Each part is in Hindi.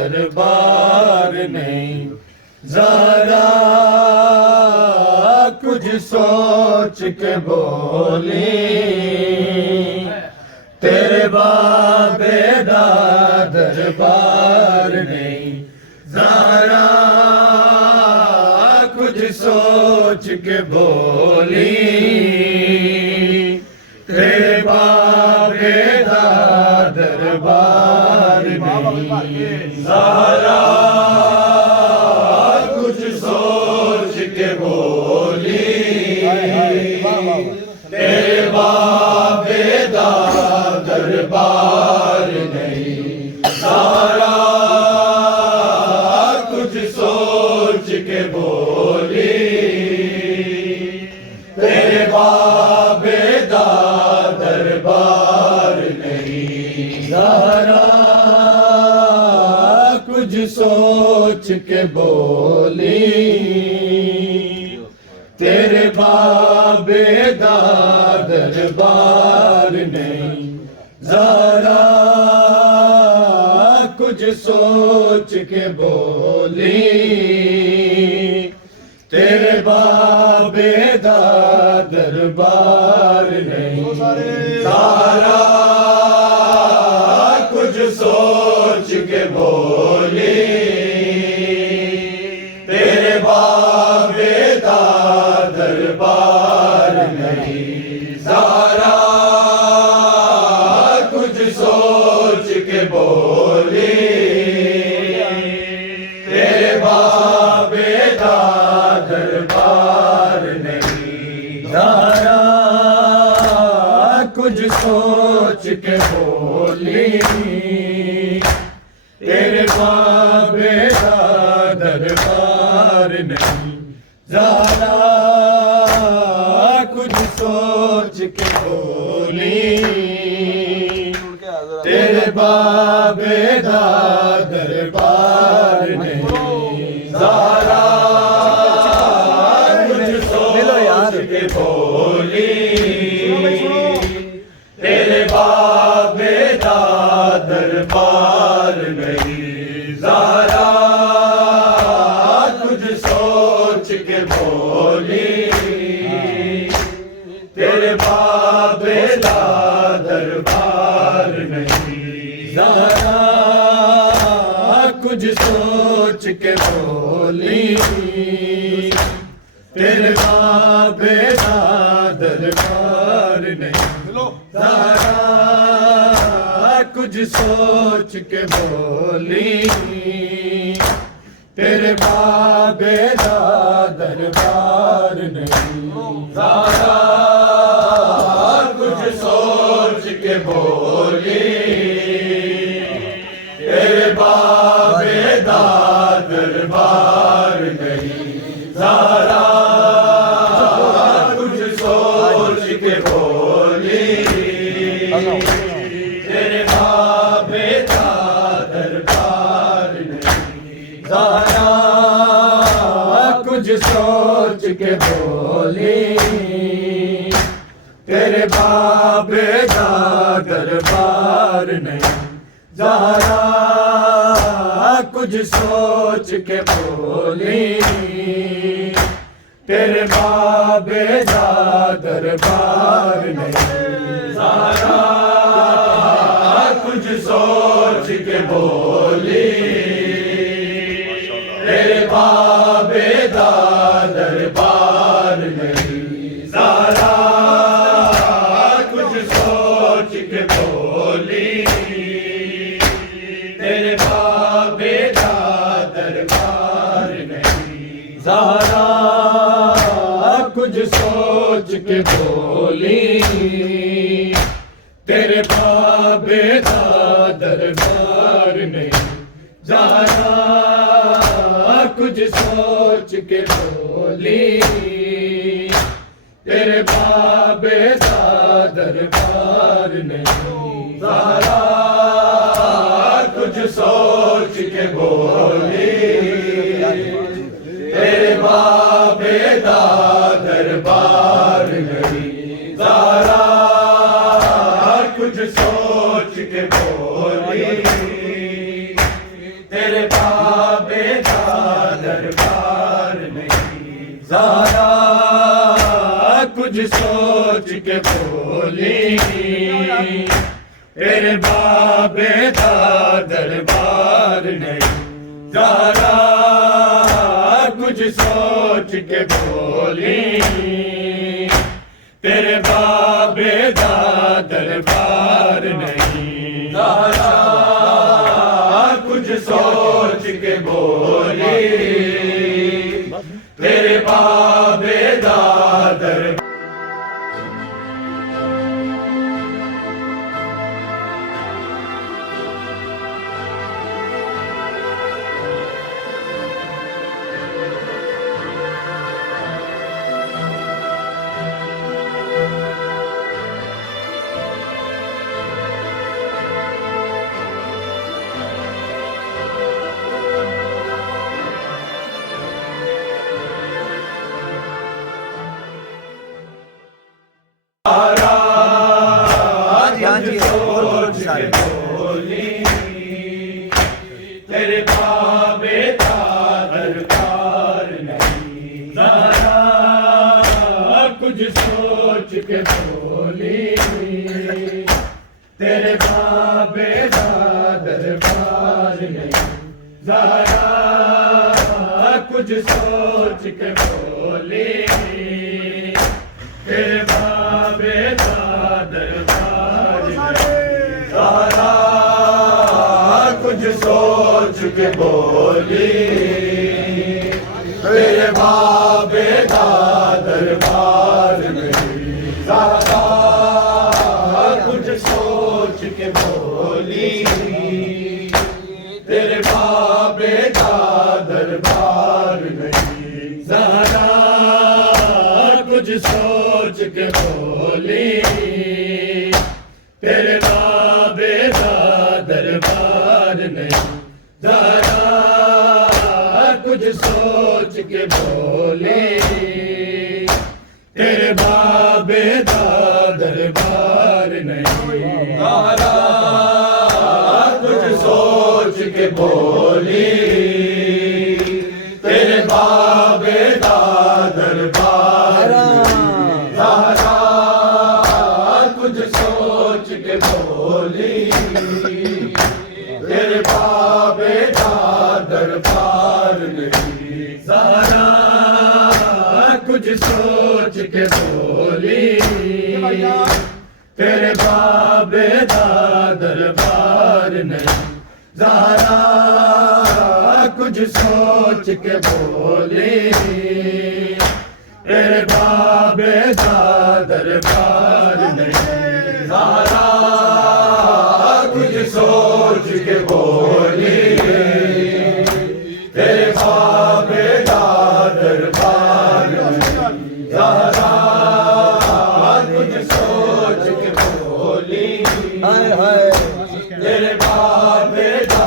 दरबार में जरा कुछ सोच के बोली, तेरे बाबे दा दरबार में जरा कुछ सोच के बोली, तेरे बाबे दा दरबार में जरा कुछ सोच के बोली, तेरे बाबे दा दरबार नहीं। जरा कुछ सोच के बोली, तेरे बाबे दा दरबार नहीं। जरा कुछ सोच के बोली, तेरे बाबे दा दरबार नहीं। जरा कुछ सोच के बोली, तेरे बाबे दा दरबार नहीं। सारा कुछ सोच के बोली, तेरे बाबे दा दरबार नहीं। सारा कुछ सोच के बोली, तेरे बाबे दा दरबार नहीं। जरा कुछ सोच के बोली, तेरे बाबे दा दरबार नहीं। जरा कुछ सोच के बोली, तेरे बाबे दा दरबार नहीं। जरा कुछ सोच के बोली, तेरे बाबे दा दरबार नहीं। जरा कुछ सोच के बोली, तेरे बाबे दा दरबार नहीं। जरा कुछ सोच के बोली, तेरे बाबे दा दरबार नहीं। जरा सोच के बोली तेरे बाबे दा दरबार नहीं ज़ारा कुछ सोच के बोली तेरे बाबे दा दरबार नहीं ज़ारा कुछ सोच के बोली तेरे बाबे दा दरबार नहीं ज़ारा कुछ सोच के बोली तेरे बाबे दा दरबार नहीं ज़ारा कुछ सोच के बोली तेरे बाबे दा दरबार नहीं ज़ारा कुछ सोच के बोली तेरे बाबे दा दरबार नहीं ज़ारा कुछ सोच के बोली तेरे बाबे दा दरबार नहीं ज़ारा कुछ सोच के बोली तेरे बाबे दा दरबार नहीं ज़ारा कुछ सोच के बोली तेरे बाबे दा दरबार नहीं ज़ारा कुछ सोच के बोली तेरे बाबे दा दरबार नहीं ज़ारा कुछ सोच के बोली तेरे बाबे दा दरबार नहीं ज़ारा कुछ सोच के बोली तेरे बाबे दा दरबार नहीं ज़ारा कुछ सोच के बोली तेरे बाबे दा दरबार नहीं ज़ारा कुछ सोच के बोली तेरे बाबे दा दरबार सोच के बोली तेरे बाबे दा दरबार नहीं ज़ारा कुछ सोच के बोली तेरे बाबे दा दरबार नहीं ज़ारा कुछ सोच के बोली तेरे बाबे दा दरबार ज़ारा कुछ सोच के बोली तेरे बाबे दा दरबार नहीं ज़ारा कुछ सोच के बोली तेरे बाबे दा दरबार नहीं ज़ारा कुछ सोच के बोली तेरे बाबे दा दरबार नहीं ज़ारा कुछ सोच के बोली तेरे बाबे दा दरबार नहीं ज़ारा कुछ सोच के बोली तेरे बाबे दा दरबार ज़ारा कुछ सोच के बोली तेरे बाबे दा दरबार नहीं ज़ारा कुछ सोच के बोली तेरे बाबे दा दरबार नहीं ज़हरा कुछ सोच के बोली तेरे बाबे दा दरबार नहीं ज़हरा कुछ सोच के बोली तेरे बाबे दा दरबार नहीं ज़हरा कुछ सोच के बोली तेरे बाबे दा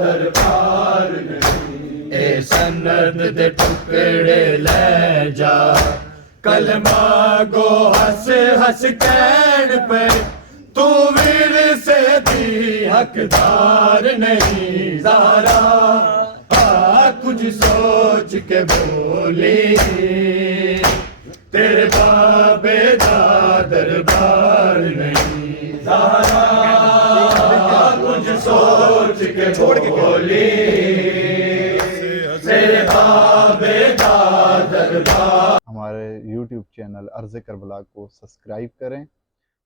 दरबार नहीं ए सनद दे टुकड़े ले जा कलमा गो हंस हंस कहण पे तू वीर से दी हकदार नहीं ज़हरा कुछ सोच के बोली तेरे बाबे दा दरबार नहीं ज़हरा कुछ सोच के बोली तेरे बाबे दा दरबार। हमारे YouTube चैनल अर्ज़ करबला को सब्सक्राइब करें,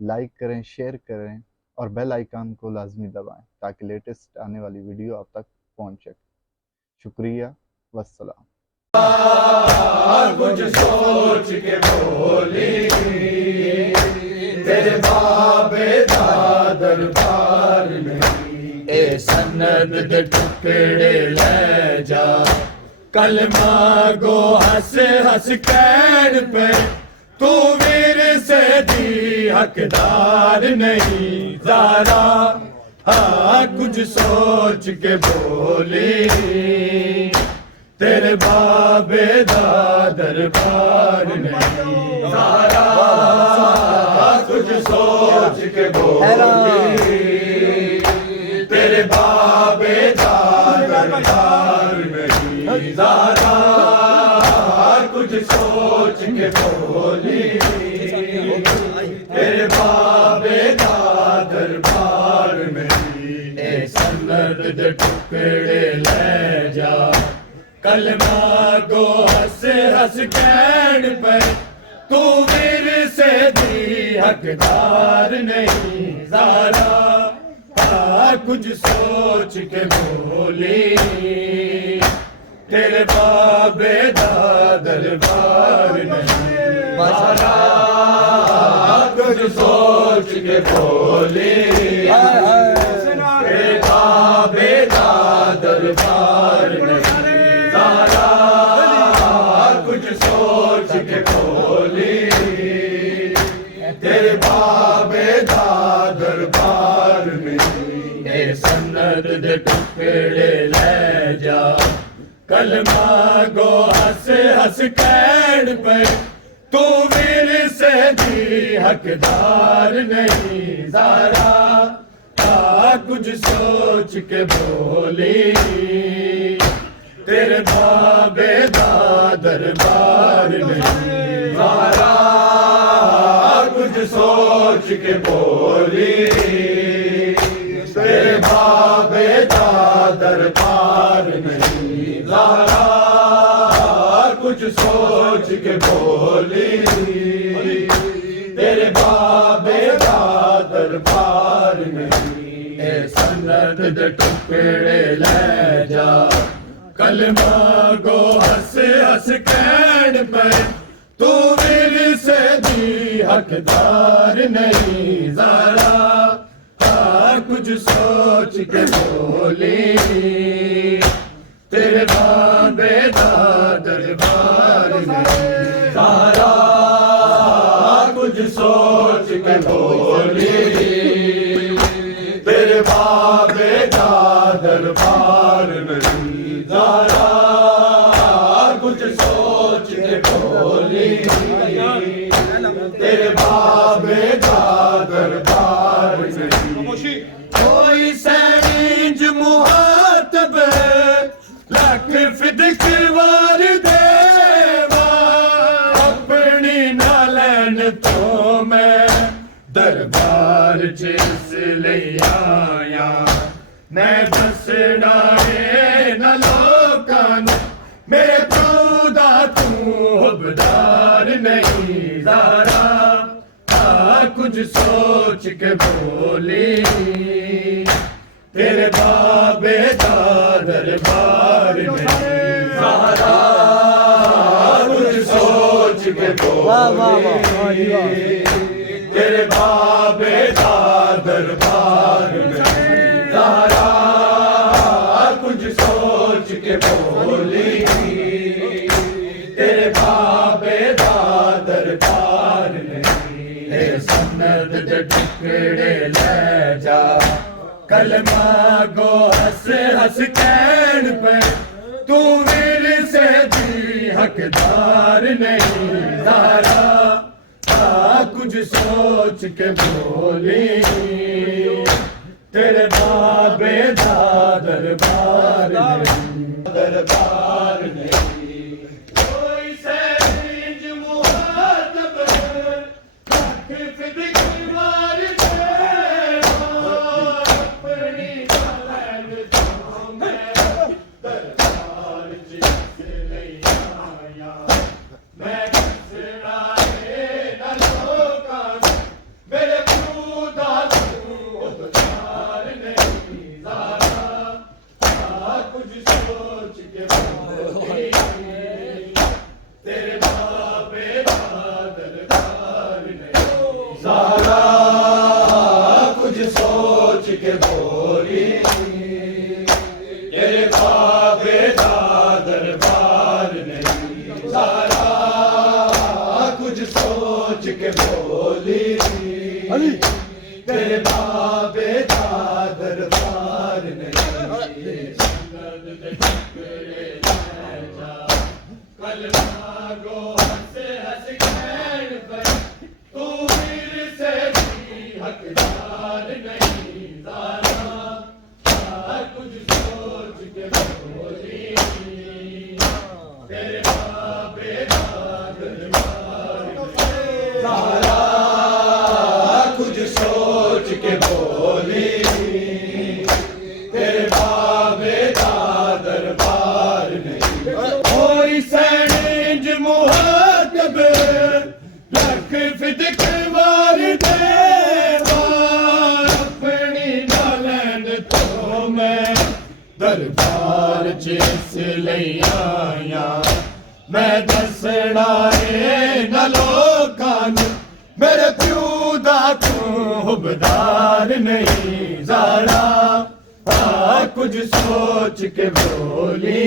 लाइक करें, शेयर करें और बेल आइकन को लाजमी दबाएं ताकि लेटेस्ट आने वाली वीडियो आप तक पहुंच सके। शुक्रिया, वस्सलाम। कुछ सोच के बोली तेरे बाबे दा दरबार नहीं ए सनद दे टुकड़े ले जा कलमा गो हंस हंस कहण पे तू वीर से दी हकदार नहीं ज़हरा कुछ सोच के बोली तेरे बाबे दा दरबार नहीं ज़हरा कुछ सोच के बोली तेरे बाबे दा दरबार नहीं ज़हरा कुछ सोच के बोली तेरे बाबे दा दरबार नहीं ए सनद दे टुकड़े ले जा कलमा गो हंस हंस कहण पे तू वीर से दी हकदार नहीं ज़हरा कुछ सोच के बोली तेरे बाबे दा दरबार नहीं ज़हरा कुछ सोच के बोली तेरे बाबे दा दरबार नहीं ज़हरा कुछ सोच के बोली तेरे बाबे दा दरबार नहीं ए सनद दे टुकड़े ले जा कलमा गो हंस हंस कहण पे तू वीर से दी हकदार नहीं ज़हरा कुछ सोच के बोली तेरे बाबे दा दरबार नहीं ज़हरा कुछ सोच के बोली तेरे बाबे दा दरबार नहीं ज़हरा कुछ सोच के बोली तेरे बाबे दा दरबार नहीं ए सनद दे टुकड़े ले जा कलमा गो हंस हंस कहण पे तू वीर से दी हकदार नहीं ज़हरा कुछ सोच के बोली तेरे बाबे दा दरबार नहीं ज़हरा कुछ सोच के बोली तेरे बाबे दा दरबार नहीं ज़हरा कुछ सोच के बोली तेरे बाबे दा दरबार नहीं कोई सैंज मुहातब लख फिदक वार देवा अपनी नालन तो मैं दरबार जिस ले आया मैं दसना है न लोकां मेरे खुदा तू हुबदार नहीं ज़हरा कुछ सोच के बोली तेरे बाबे का दरबार में ज़हरा कुछ सोच के बोली तेरे बाबे का दरबार में ज़हरा कुछ सोच के बोली तेरे बाबे का दरबार में सन्नत दे टुकड़े ले जा कलमा गो हंस हंस कैन पे तू मेरे से भी हकदार नहीं ज़हरा कुछ सोच के बोली तेरे बाबे दा दरबार नहीं कोई सैज मुहातब लख फिदिक मार दे अपनी गलन तो मैं दरबार जिसे नहीं आया मैं किसरा है न लोका मेरे खुदा उबदार नहीं ज़हरा कुछ सोच के बोली तेरे बाबे का दरबार नहीं ज़हरा कुछ सोच के बोली तेरे बाबे का दरबार नहीं ज़हरा कुछ सोच के बोली तेरे बाबे का दरबार नहीं कलमा गो हंस हंस कैन पर तू मेरे से भी हकदार नहीं ज़हरा कुछ सोच के बोली तेरे बाबे का दरबार ज़हरा कुछ सोच के बोली तेरे बाबे का दरबार नहीं कोई सैज मुहातब लख फिदिक मार दे अपनी नालैंड तो मैं दरबार जिस लई आया मैं दसना है न लोकां मेरे प्यू दा तू हुबदार नहीं ज़हरा कुछ सोच के बोली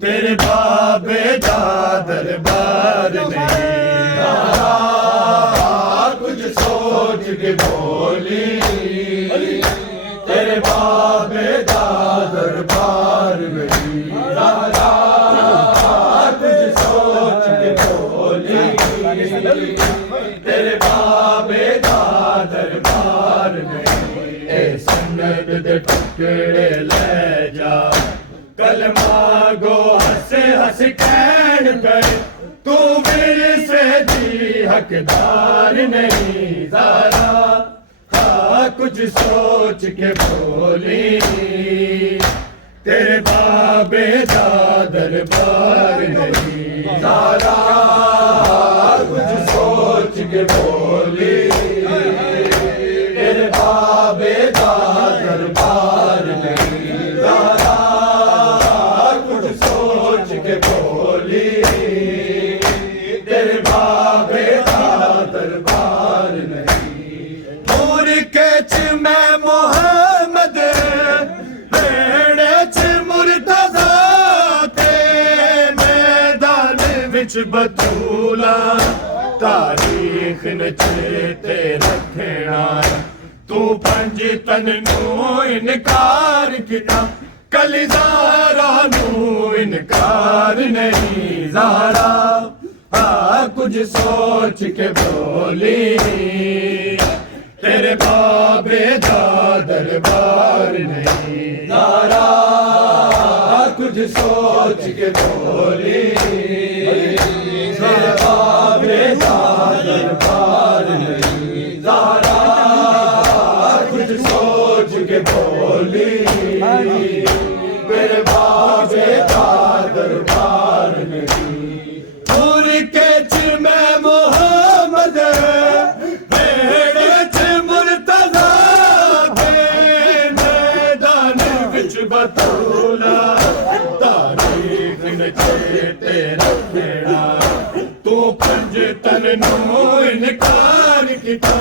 तेरे बाबे का दरबार नहीं ज़हरा कुछ सोच के बोली तेरे बाबे का दरबार नहीं ज़हरा कुछ सोच के बोली तेरे बाबे का दरबार नहीं सन्नत दे टुकड़े ले जा कलमा गो हंस हंस कैन कर तू मेरे से भी हकदार नहीं ज़हरा कुछ सोच के बोली तेरे बाबे का दरबार नहीं ज़हरा कुछ सोच के बोली तेरे बाबे का दरबार नहीं ज़हरा कुछ सोच के बोली तेरे बाबे का दरबार नहीं दूर के च मैं मोहम्मद रेड़े च मुर्तज़ा ते मैदान विच बतूला तारीख न चेते रखना तू पंज तन नू इनकार किता कली ज़हरा नू इनकार नहीं ज़हरा कुछ सोच के बोली तेरे बाबे का दरबार नहीं ज़हरा कुछ सोच के बोली तेरे बाबे का दरबार नहीं ज़हरा कुछ सोच के बोली मेरे बाबे का दरबार नहीं दूर के च मैं मोहम्मद चेते रखना तू पंज तन नू इनकार किता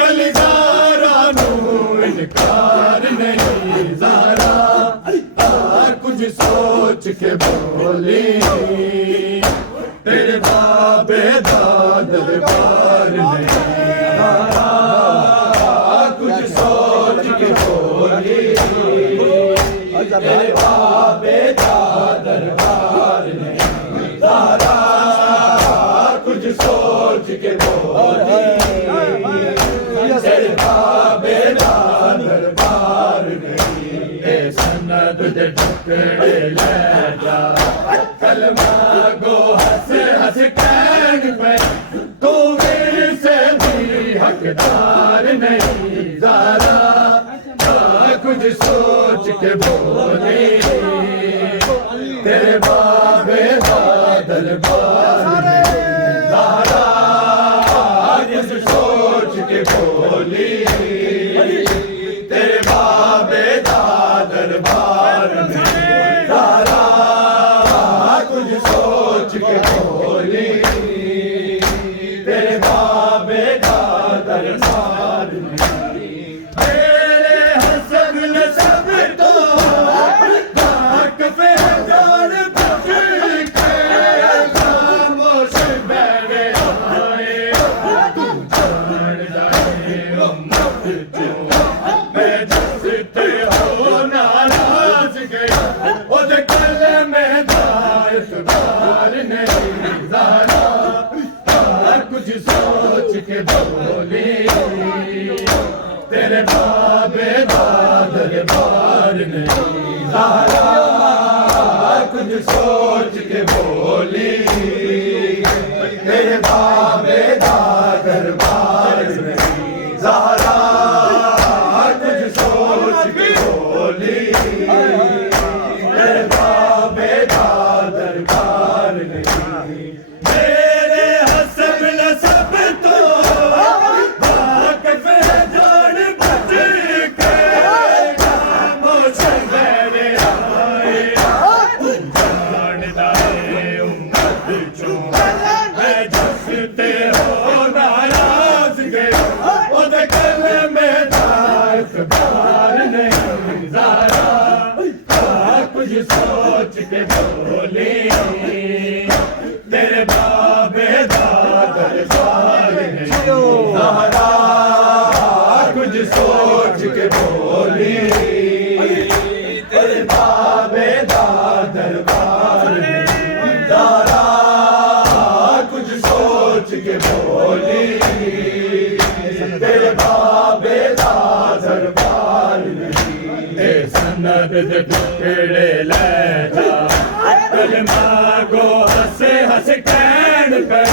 कल ज़ारा नू इनकार नहीं ज़ारा कुछ सोच के बोली तेरे बाबे दा दरबार नहीं ज़ारा कुछ सोच के बोली तेरे बाबे दा दरबार नहीं ज़ारा कुछ सोच के बोली तेरे बाबे दा दरबार नहीं ए सनद दे टुकड़े ले जा कलमा गो हंस हंस कहन पे तू मेरे से भी हकदार नहीं ज़ारा कुछ सोच के बोले तेरे बाबे दा दरबार ज़ारा कुछ सोच के बोली तेरे बाबे दा दरबार ज़ारा कुछ सोच के बोली तेरे बाबे दा दरबार कुछ सोच के बोली तेरे बाबे दा दरबार नहीं ज़ारा कुछ सोच के बोली तेरे बाबे दा दरबार नहीं ज़ारा कुछ सोच के बोली तेरे बाबे दा दरबार नहीं कुछ सोच के बोली तेरे बाबे दा दरबार नहीं ज़ारा कुछ सोच के बोली तेरे बाबे दा दरबार नहीं ज़ारा कुछ सोच के बोली तेरे बाबे दा दरबार नहीं सनद दे टुकड़े ले जा कलमा गो हंसे हंस कहन पे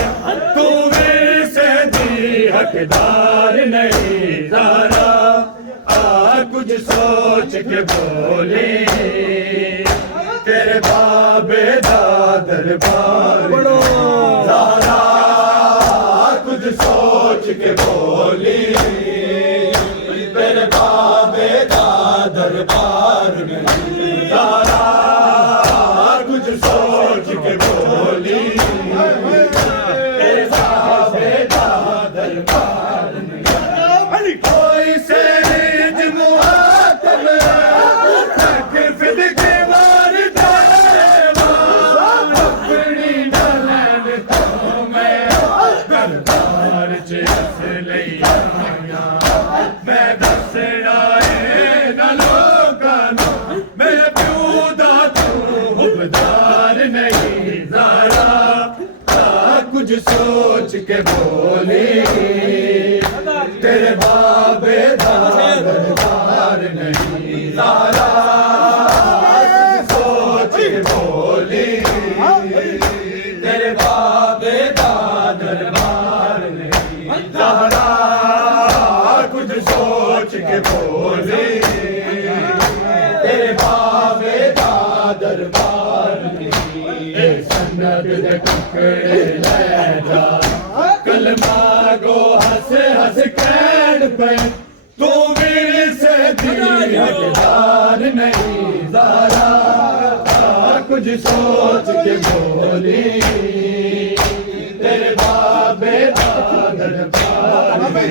तू मेरे से दी हकदार नहीं ज़ारा कुछ सोच के बोली तेरे बाबे दा दरबार ज़ारा कुछ सोच के बोली तेरे बाबे दा दरबार नहीं ज़ारा कुछ सोच के बोली तेरे बाबे दा दरबार नहीं कोई से कुछ सोच के बोली तेरे बाबे दा दरबार नहीं ज़ारा सोच के बोली तेरे बाबे दा दरबार नहीं ज़ारा कुछ सोच के बोली तेरे बाबे दा दरबार नहीं सनद दे टुकड़े ले जा कलमा गो हंस हंस कहन पे तू मेरे से दी हकदार नहीं ज़ारा कुछ सोच के बोली तेरे बाबे दा दरबार में